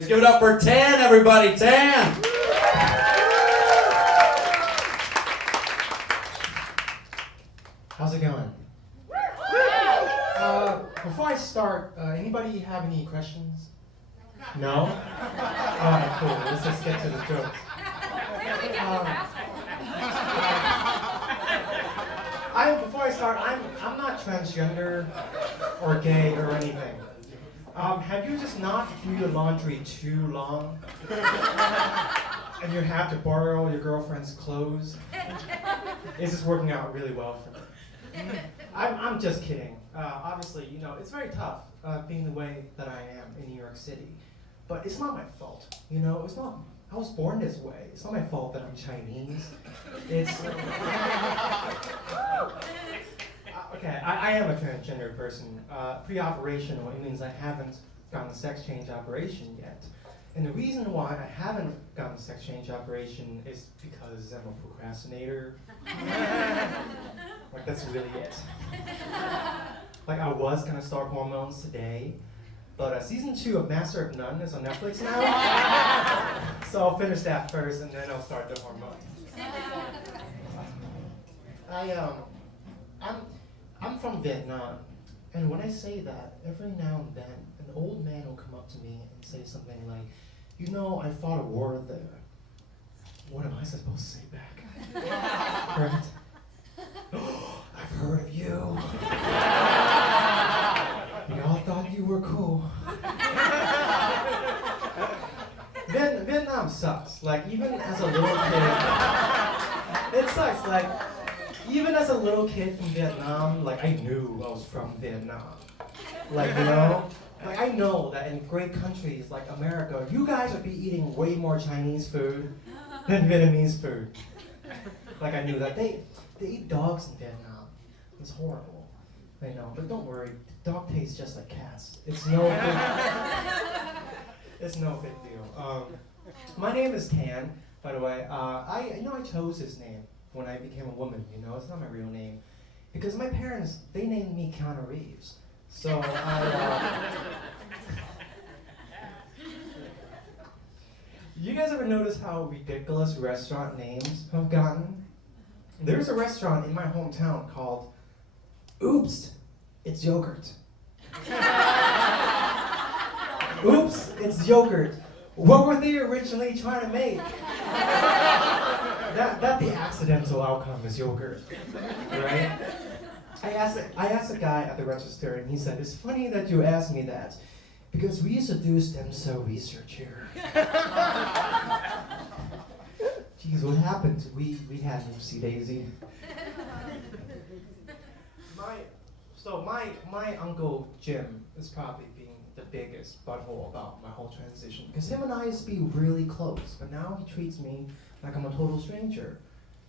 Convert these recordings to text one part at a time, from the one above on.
Let's give it up for Tan, everybody. Tan! How's it going? Before I start, anybody have any questions? No? Alright, cool. Let's just get to the jokes. Before I start, I'm not transgender or gay or anything. Have you just not do your laundry too long? And you have to borrow your girlfriend's clothes? It's just working out really well for me. I'm just kidding. Obviously, you know, it's very tough being the way that I am in New York City. But it's not my fault. You know, it's not. I was born this way. It's not my fault that I'm Chinese. It's okay. I am a transgender person. Pre-operational. It means I haven't gotten a sex change operation yet. And the reason why I haven't gotten a sex change operation is because I'm a procrastinator. Like, that's really it. Like, I was gonna start hormones today, but season 2 of Master of None is on Netflix now. So I'll finish that first and then I'll start the hormones. I'm from Vietnam, and when I say that, every now and then, an old man will come up to me and say something like, you know, I fought a war there. What am I supposed to say back? Right? I've heard of you. We all thought you were cool. Vietnam sucks. Like, even as a little kid, it sucks. Like, even as a little kid from Vietnam, like, I knew I was from Vietnam. Like, you know? Like, I know that in great countries like America, you guys would be eating way more Chinese food than Vietnamese food. Like, I knew that. They eat dogs in Vietnam. It's horrible. I know, but don't worry. Dog tastes just like cats. It's no big deal. My name is Tan, by the way. I chose this name when I became a woman. You know, it's not my real name, because my parents, they named me Keanu Reeves. So you guys ever notice how ridiculous restaurant names have gotten? There's a restaurant in my hometown called Oops, It's Yogurt. Oops, it's yogurt. What were they originally trying to make? That the accidental outcome is yogurt, right? I asked a guy at the register, and he said, "It's funny that you asked me that, because we used to do stem cell research here." Geez, what happened? We had Oopsie Daisy. My Uncle Jim is probably being the biggest butthole about my whole transition, because him and I used to be really close, but now he treats me like I'm a total stranger.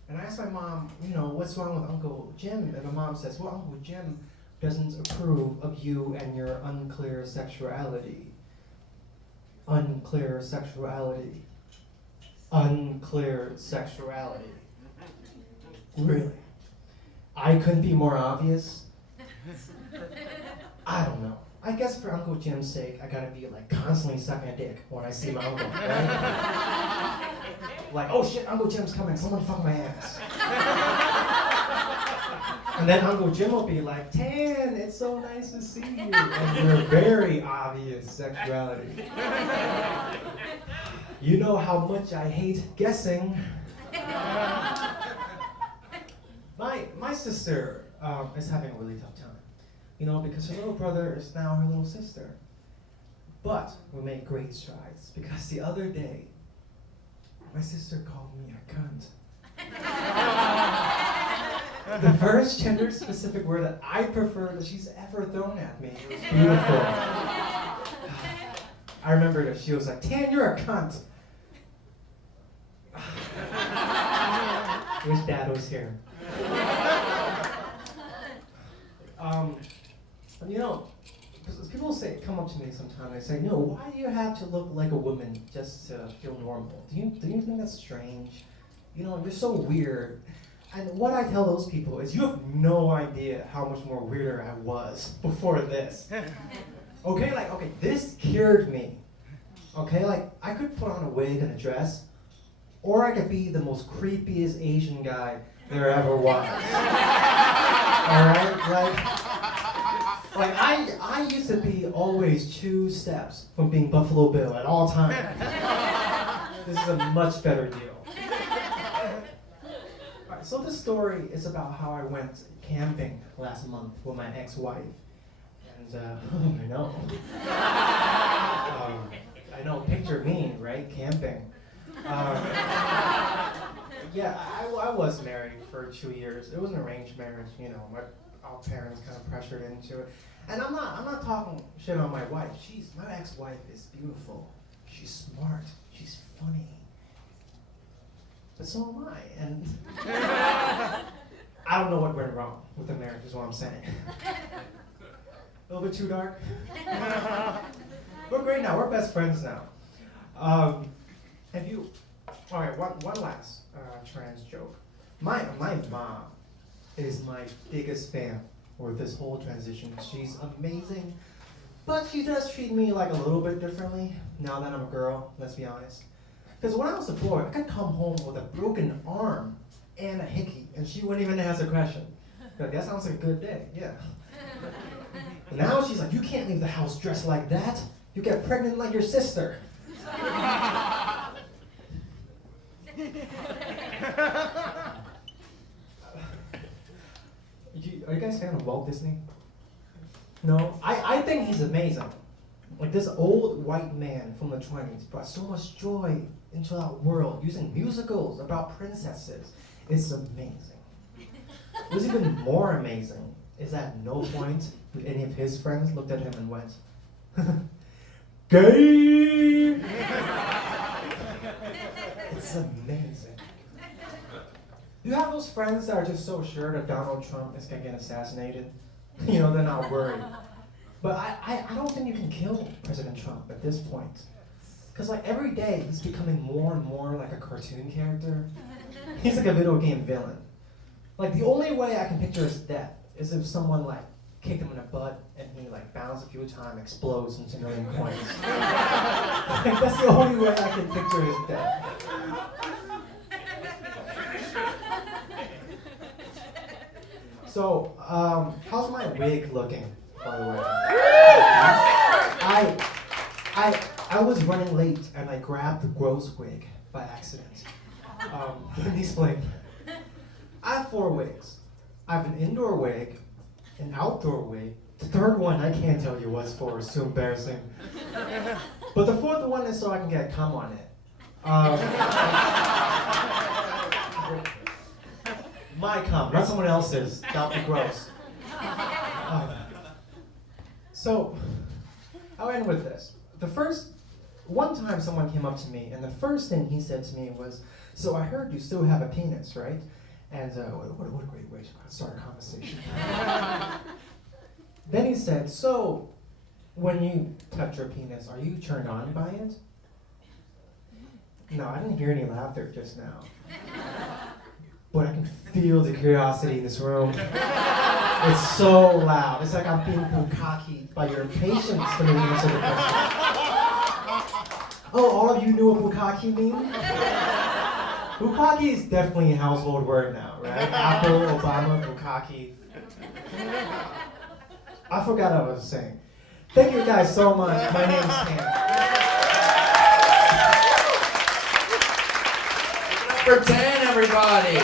And I asked my mom, you know, what's wrong with Uncle Jim? And my mom says, well, Uncle Jim doesn't approve of you and your unclear sexuality. Unclear sexuality. Unclear sexuality. Really? I couldn't be more obvious? I don't know. I guess for Uncle Jim's sake, I gotta be like constantly sucking a dick when I see my uncle, right? Like, oh shit, Uncle Jim's coming, someone fuck my ass. And then Uncle Jim will be like, Tan, it's so nice to see you. And your very obvious sexuality. You know how much I hate guessing. My sister is having a really tough time. You know, because her little brother is now her little sister. But we made great strides, because the other day, my sister called me a cunt. The first gender-specific word that I prefer that she's ever thrown at me. It was beautiful. I remember that she was like, Tan, you're a cunt. Wish Dad was here. You know, people come up to me sometimes and they say, no, why do you have to look like a woman just to feel normal? Do you think that's strange? You know, you're so weird. And what I tell those people is, you have no idea how much more weirder I was before this. Okay, this cured me. Okay, like I could put on a wig and a dress, or I could be the most creepiest Asian guy there ever was. Alright? Like I used to be always 2 steps from being Buffalo Bill at all times. This is a much better deal. Alright, so this story is about how I went camping last month with my ex-wife. And I know. I know, picture me, right? Camping. Yeah, I was married for 2 years. It was an arranged marriage, you know. Our parents kind of pressured into it. And I'm not talking shit on my wife. My ex-wife is beautiful. She's smart. She's funny. But so am I. And I don't know what went wrong with the marriage, is what I'm saying. A little bit too dark? We're great now. We're best friends now. All right, one last trans joke. My mom is my biggest fan with this whole transition. She's amazing, but she does treat me like a little bit differently now that I'm a girl, let's be honest. Because when I was a boy, I could come home with a broken arm and a hickey, and she wouldn't even ask a question. Like, that sounds like a good day, yeah. But now she's like, you can't leave the house dressed like that. You get pregnant like your sister. Are you guys a fan of Walt Disney? No? I think he's amazing. Like, this old white man from the 20s brought so much joy into our world using musicals about princesses. It's amazing. What's even more amazing is that at no point did any of his friends looked at him and went, gay! It's amazing. You have those friends that are just so sure that Donald Trump is gonna get assassinated. You know, they're not worried. But I don't think you can kill President Trump at this point. Because like every day he's becoming more and more like a cartoon character. He's like a video game villain. Like the only way I can picture his death is if someone like kicked him in the butt and he like bounced a few times, explodes into a million coins. Like, that's the only way I can picture his death. So, how's my wig looking, by the way? I was running late and I grabbed the gross wig by accident. Let me explain. I have 4 wigs. I have an indoor wig, an outdoor wig. The third one I can't tell you what's for, it's too embarrassing. But the 4th one is so I can get cum on it. My cum, not someone else's. That'll be gross. So, I'll end with this. One time someone came up to me, and the first thing he said to me was, so I heard you still have a penis, right? And what a great way to start a conversation. Then he said, so when you touch your penis, are you turned on by it? No, I didn't hear any laughter just now. But I can feel the curiosity in this room. It's so loud. It's like I'm being bukkake by your impatience for the answer to the question. Oh, all of you knew what bukkake means? Bukkake is definitely a household word now, right? Apple, Obama, bukkake. I forgot what I was saying. Thank you guys so much. My name's Cam. Number 10, everybody.